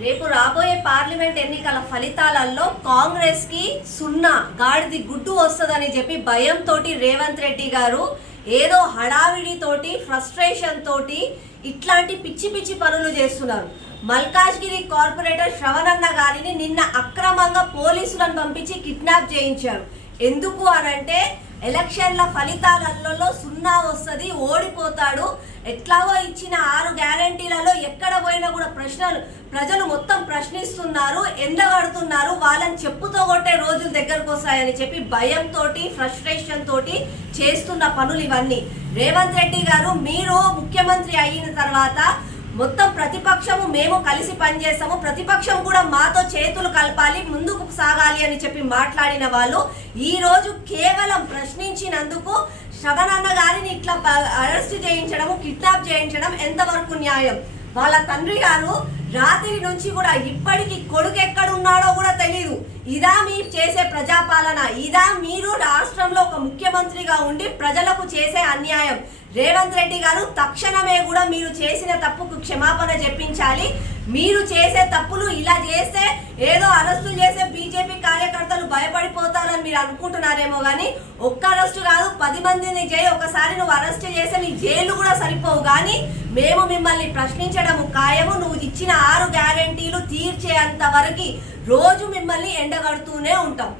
రేపు రాబోయే పార్లమెంట్ ఎన్నికల ఫలితాలలో కాంగ్రెస్కి సున్నా గాడిది గుడ్డు వస్తుందని చెప్పి భయంతోటి రేవంత్ రెడ్డి గారు ఏదో హడావిడితోటి ఫ్రస్ట్రేషన్ తోటి ఇట్లాంటి పిచ్చి పిచ్చి పనులు చేస్తున్నారు మల్కాజ్గిరి కార్పొరేటర్ శ్రవణన్న గారిని నిన్న అక్రమంగా పోలీసులను పంపించి కిడ్నాప్ చేయించారు ఎందుకు అనంటే ఎలక్షన్ల ఫలితాలలో సున్నా వస్తుంది ఓడిపోతాడు ఎట్లాగో ఇచ్చిన ఆరు గ్యారంటీలలో ఎక్కడ పోయినా కూడా ప్రశ్నలు ప్రజలు మొత్తం ప్రశ్నిస్తున్నారు ఎండగడుతున్నారు వాళ్ళని చెప్పుతో కొట్టే రోజుల దగ్గరకు వస్తాయని చెప్పి భయంతో ఫ్రస్ట్రేషన్ తోటి చేస్తున్న పనులు ఇవన్నీ రేవంత్ రెడ్డి గారు మీరు ముఖ్యమంత్రి అయిన తర్వాత మొత్తం ప్రతిపక్షము మేము కలిసి పనిచేస్తాము ప్రతిపక్షం కూడా మాతో చేతులు కలపాలి ముందుకు సాగాలి అని చెప్పి మాట్లాడిన వాళ్ళు ఈరోజు కేవలం ప్రశ్నించినందుకు సదనన్న గారిని ఇట్లా అరెస్ట్ చేయించడం కిడ్నాప్ చేయించడం ఎంతవరకు న్యాయం వాళ్ళ తండ్రి గారు రాత్రి నుంచి కూడా ఇప్పటికి కొడుకు ఎక్కడున్నాడో కూడా తెలియదు ఇదా మీ చేసే ప్రజాపాలన ఇదా మీరు రాష్ట్రంలో ఒక ముఖ్యమంత్రిగా ఉండి ప్రజలకు చేసే అన్యాయం రేవంత్ రెడ్డి గారు తక్షణమే కూడా మీరు చేసిన తప్పుకు క్షమాపణ చెప్పించాలి మీరు చేసే తప్పులు ఇలా చేస్తే ఏదో అరెస్టులు చేసే అనుకుంటున్నారేమో కానీ ఒక్క అరెస్ట్ కాదు పది మందిని జై ఒకసారి నువ్వు అరెస్ట్ చేస్తే నీ జైలు కూడా సరిపోవు కానీ మేము మిమ్మల్ని ప్రశ్నించడము ఖాయము నువ్వు ఇచ్చిన ఆరు గ్యారంటీలు తీర్చేంత వరకు రోజు మిమ్మల్ని ఎండగడుతూనే ఉంటాం